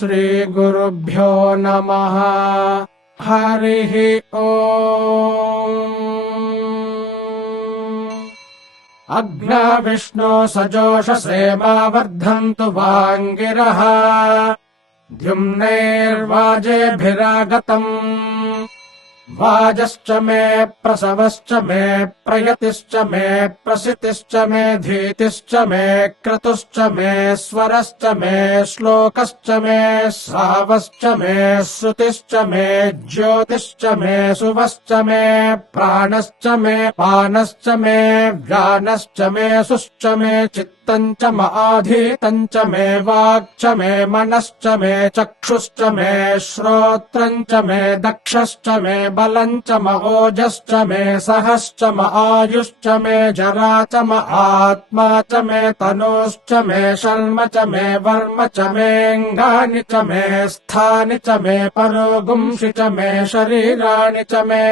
श्रीगुरुभ्यो नमः। हरिः ओम्। अग्ना विष्णो सजोषसे मा वर्धन्तु वाङ्गिरः। द्युम्नैर्वाजेभिरागतम् वाजश्च मे प्रसवश्च मे प्रयतिश्च मे प्रसितिश्च मे धीतिश्च मे क्रतुश्च मे स्वरश्च मे श्लोकश्च मे सावश्च मे श्रुतिश्च मे ज्योतिश्च मे सुवश्च मे प्राणश्च मे पानश्च मे व्यानश्च मे सुश्च मे चित्तम् च माधीतम् च मे वाक्च मे मनश्च मे चक्षुश्च मे श्रोत्रम् च मे दक्षश्च मे बलम् च मओजश्च मे सहश्च आयुश्च मे जरा च आत्मा च मे तनूश्च मे शर्म च मे वर्म च मेऽङ्गानि च मे स्थानि च मे परोगुंसि च मे शरीराणि च मे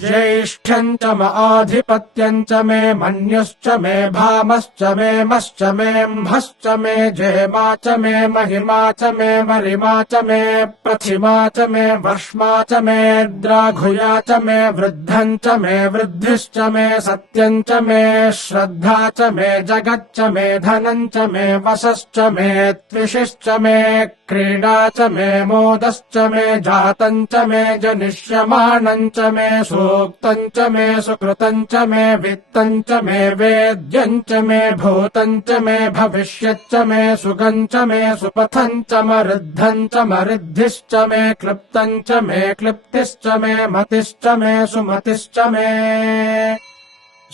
ज्येष्ठ्यम् च आधिपत्यम् च मे मन्युश्च मे भामश्च मे मश्च मेऽम्भश्च मे जेमा च मे महिमा च मे वरिमा च मे प्रथिमा च मे वर्ष्मा च मे द्राघुया च मे वृद्धम् च मे वृद्धिश्च मे सत्यम् च मे श्रद्धा च मे जगच्च मे धनम् च मे वशश्च मे त्विषिश्च मे क्रीडा च मे मोदश्च मे जातम् च मे जनिष्यमाणम् च मे सूक्तम् च मे सुकृतम् च मे वित्तम् च मे वेद्यम् च मे भूतम् च मे भविष्यच्च मे सुगम् च मे सुपथम् च मरुद्धम् च मरुद्धिश्च मे क्लृप्तम् च मे क्लिप्तिश्च मे मतिश्च मे सुमतिश्च मे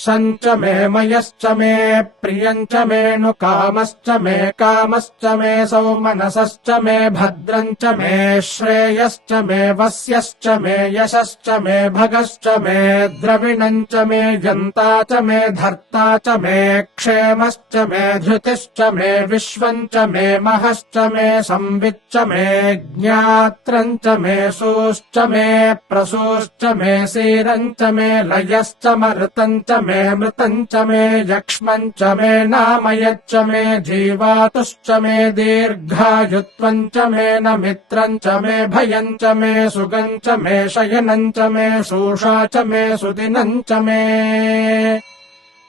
सञ्च मे मयश्च मे प्रियम् च मे नुकामश्च मे कामश्च मे सौमनसश्च मे भद्रम् च मे श्रेयश्च मे वस्यश्च मे यशश्च मे भगश्च मे द्रविणम् च मे यन्ता च मे धर्ता च मे क्षेमश्च मे धृतिश्च मे विश्वम् च मे महश्च मे संविच्च मे ज्ञात्रम् च मे सूश्च मे प्रसूश्च मे सीरम् च मे लयश्च मरुतम् च मे मृतम् च मे यक्ष्मम् च मे नामयच्च मे जीवातुश्च मे दीर्घायुत्वम् च मे नमित्रम् च मे भयम् च मे सुगम् च मे शयनम् च मे शूषा च मे सुदिनम् च मे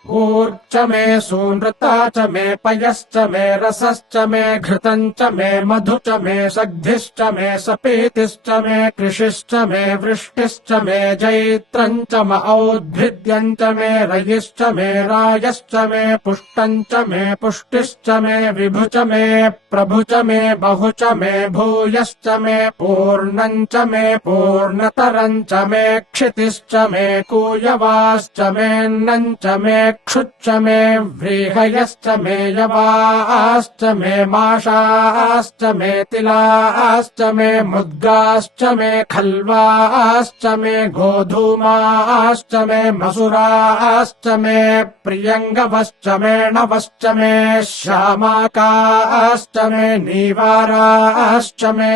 ऊर्च मे सूनृता च मे पयश्च मे रसश्च मे घृतम् च मे मधु च मे सग्धिश्च मे सपीतिश्च मे कृषिश्च मे वृष्टिश्च मे जैत्रम् च औद्भिद्यम् च मे रयिश्च मे रायश्च मे पुष्टम् च मे पुष्टिश्च मे विभु च मे प्रभु च मे बहु च मे भूयश्च मे पूर्णम् च मे पूर्णतरम् च मे क्षितिश्च मे कूयवाश्च मेऽन्नम् च मे क्षुच्च मे व्रीहयश्च मे यवाश्च मे माषाश्च मे तिलाश्च मे मुद्गाश्च मे खल्वाश्च मे गोधूमाश्च मे मसुराश्च मे प्रियङ्गवश्च मे नवश्च मे श्यामाकाश्च मे नीवाराश्च मे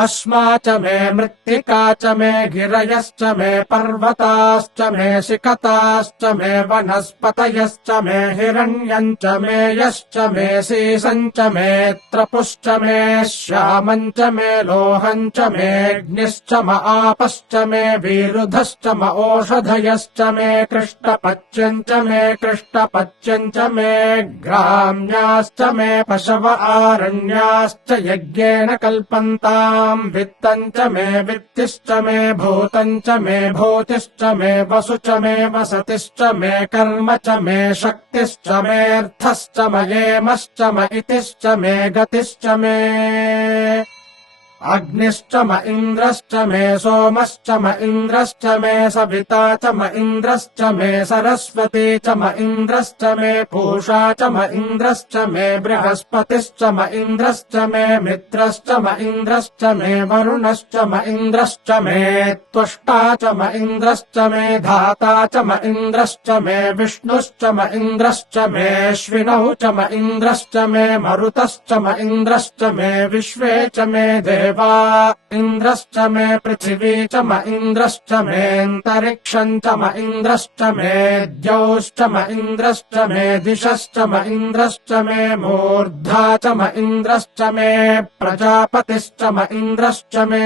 अस्मा च मे मृत्तिका च मे गिरयश्च मे पर्वताश्च मे शिखताश्च मे वनस्पतयश्च मे हिरण्यम् च मे यश्च मे सीसम् च मे त्रपुश्च मे श्यामम् च मे लोहम् च मेऽग्निश्च आपश्च मे विरुधश्च ओषधयश्च मे कृष्णपच्यम् च मे कृष्णपच्यम् च मे ग्राम्याश्च मे पशव आरण्याश्च यज्ञेन कल्पन्ताम् वित्तम् च मे वित्तिश्च मे भूतम् च मे भूतिश्च मे वसु च मे वसतिश्च मे कर्म च मे शक्तिश्च मेऽर्थश्च मयेमश्च म इतिश्च मे गतिश्च मे अग्निश्च म इन्द्रश्च मे सोमश्च म इन्द्रश्च मे सविता च म इन्द्रश्च मे सरस्वती च म इन्द्रश्च मे पूषा च म इन्द्रश्च मे बृहस्पतिश्च म इन्द्रश्च मे मित्रश्च म इन्द्रश्च मे वरुणश्च म इन्द्रश्च मे त्वष्टा च म इन्द्रश्च मे धाता च म इन्द्रश्च मे विष्णुश्च म इन्द्रश्च मेऽश्विनौ च म इन्द्रश्च मे मरुतश्च म इन्द्रश्च मे विश्वे च मे देव देवा इन्द्रश्च मे पृथिवी च म इन्द्रश्च मेऽन्तरिक्षम् च म इन्द्रश्च मे द्यौश्च म इन्द्रश्च मे दिशश्च म इन्द्रश्च मे मूर्धा च म इन्द्रश्च मे प्रजापतिश्च म इन्द्रश्च मे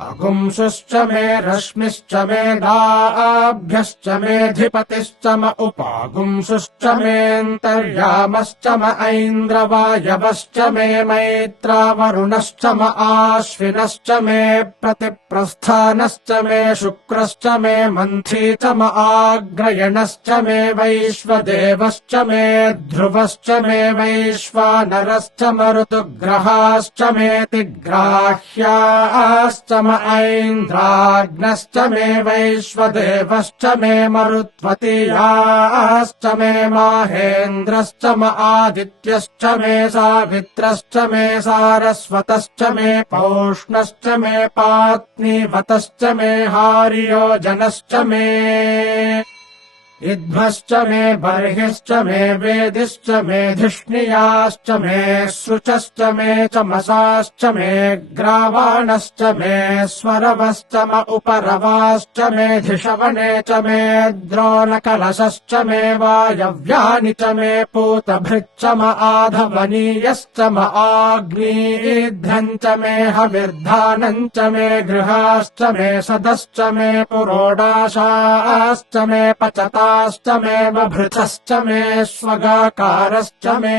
अगुंसुश्च मे रश्मिश्च मे दाभ्यश्च मेऽधिपतिश्च म उपागुंसुश्च मेऽन्तर्यामश्च म ऐन्द्रवायवश्च मे मैत्रावरुणश्च म आश्विनश्च मे प्रतिप्रस्थानश्च मे शुक्रश्च मे मन्थी च म आग्रयणश्च मे वैश्वदेवश्च मे ध्रुवश्च मे वैश्वानरश्च म ऋतुग्रहाश्च मेऽतिग्राह्याश्च म ऐन्द्राग्नश्च मे वैश्वदेवश्च मे मरुत्वतीयाश्च मे माहेन्द्रश्च म आदित्यश्च मे सावित्रश्च मे सारस्वतश्च मे पौष्णश्च मे पात्नीवतश्च मे हार्योजनश्च मे इद्भश्च मे बर्हिश्च मे वेदिश्च मे धिष्णियाश्च मे शुचश्च मे चमसाश्च मे ग्रावाणश्च मे स्वरवश्च म उपरवाश्च मे धिषवणे च मे द्रोणकलशश्च मे वायव्यानि च मे पूतभृच्च म आधवनीयश्च म आग्नेयेध्रम् च मे हविर्धानम् च मे गृहाश्च मे सदश्च मे पुरोडाशाश्च मे पचताश्च मे बभृतश्च मे स्वगाकारश्च मे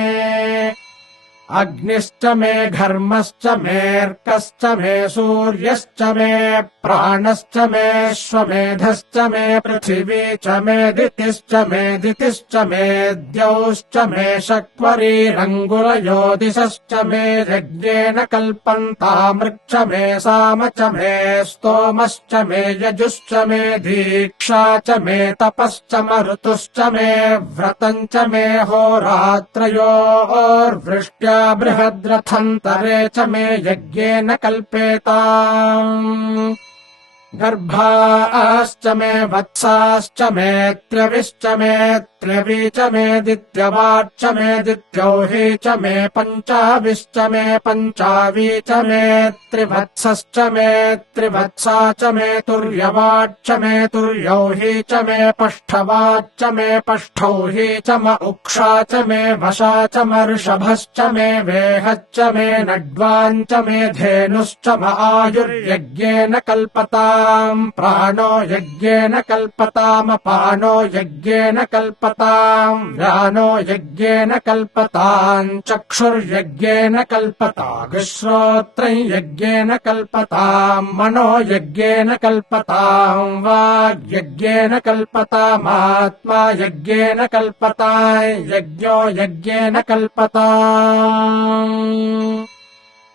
अग्निश्च मे घर्मश्च मेऽर्कश्च मे सूर्यश्च मे प्राणश्च मेऽश्वमेधश्च मे पृथिवी च मे दितिश्च मे दितिश्च मे द्यौश्च मे शक्वरीरङ्गुलयोदिशश्च मे यज्ञेन कल्पन्तामृक्ष मे साम च मे स्तोमश्च मे यजुश्च मे दीक्षा च मे तपश्च म ऋतुश्च मे व्रतम् च मे होरात्रयोर्वृष्ट्या बृहद्रथन्तरे च मे यज्ञेन कल्पेताम् गर्भाश्च मे वत्साश्च मे त्र्यविश्च मे त्र्यवी च मे दित्यवाच्च मे दित्यौही च मे पञ्चाविश्च मे पञ्चावी च मे त्रिवत्सश्च मे त्रिवत्सा च मे तुर्यवाच्च मे तुर्यौही च मे पष्ठवाच्च मे पष्ठौही च म उक्षा च मे वशा च म ऋषभश्च मे वेहच्च मे नड्वाञ्च मे धेनुश्च म आयुर्यज्ञेन कल्पताम् प्राणो यज्ञेन कल्पतामपानो यज्ञेन कल्पताम् व्यानो यज्ञेन कल्पताम् चक्षुर्यज्ञेन कल्पताग्श्रोत्रम् यज्ञेन कल्पताम् मनो यज्ञेन कल्पताम् वाग्यज्ञेन कल्पतामात्मा यज्ञेन कल्पताम् यज्ञो यज्ञेन कल्पताम्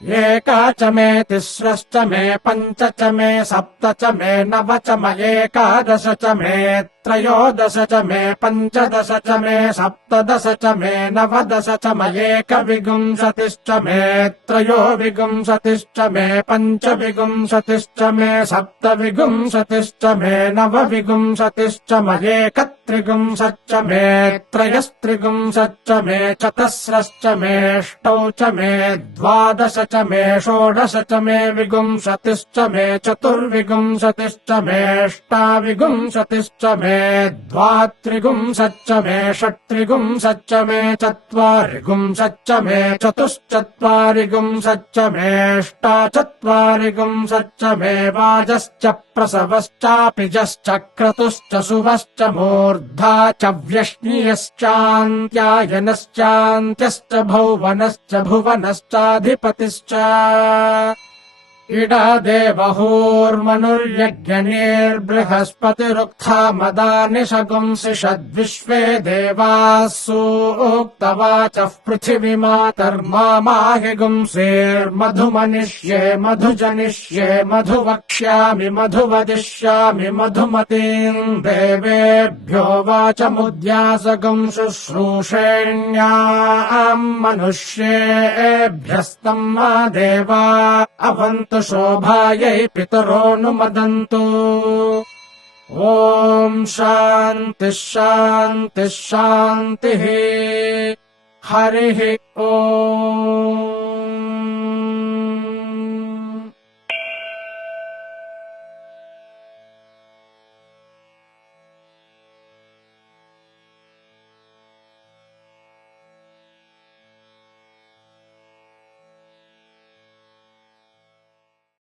एका च मे तिस्रश्च मे पञ्च च मे सप्त च मे नव च म एकादश च मे त्रयोदश च मे पञ्चदश च मे सप्तदश च मे नवदश च म एकविंशतिश्च मे त्रयोविंशतिश्च मे पञ्चविंशतिश्च मे सप्तविंशतिश्च मे नवविंशतिश्च म एकत्रिंशच्च मे त्रयस्त्रिंशच्च मे चतस्रश्च मेऽष्टौ च मे द्वादश च मे षोडश च मे विंशतिश्च मे चतुर्विंशतिश्च मेऽष्टाविंशतिश्च मे द्वात्रिंशच्च मे षट्त्रिंशच्च मे चत्वारिंशच्च मे चतुश्चत्वारिंशच्च मेऽष्टाचत्वारिंशच्च मे वाजश्च प्रसवश्चापिजश्च क्रतुश्च सुवश्च मूर्धा च व्यष्णियश्चान्त्यायनश्चान्त्यश्च भौवनश्च भुवनश्चाधिपतिश्च इडा देवहूर्मनुर्यज्ञनिर्बृहस्पतिरुक्था मदानि शगुंसि षद्विश्वे देवाः सूक्तवाचः पृथिवीमातर्माहि गुंसेर्मधुमनिष्ये मधुजनिष्ये मधुवक्ष्यामि मधुवदिष्यामि मधुमतीम् देवेभ्यो वाचमुद्यासगम् शुश्रूषेण्याम् मनुष्येभ्यस्तम् मा देवा अवन्तु शोभायै पितरोऽनुमदन्तु ॐ शान्तिः शान्तिः शान्तिः हरिः ॐ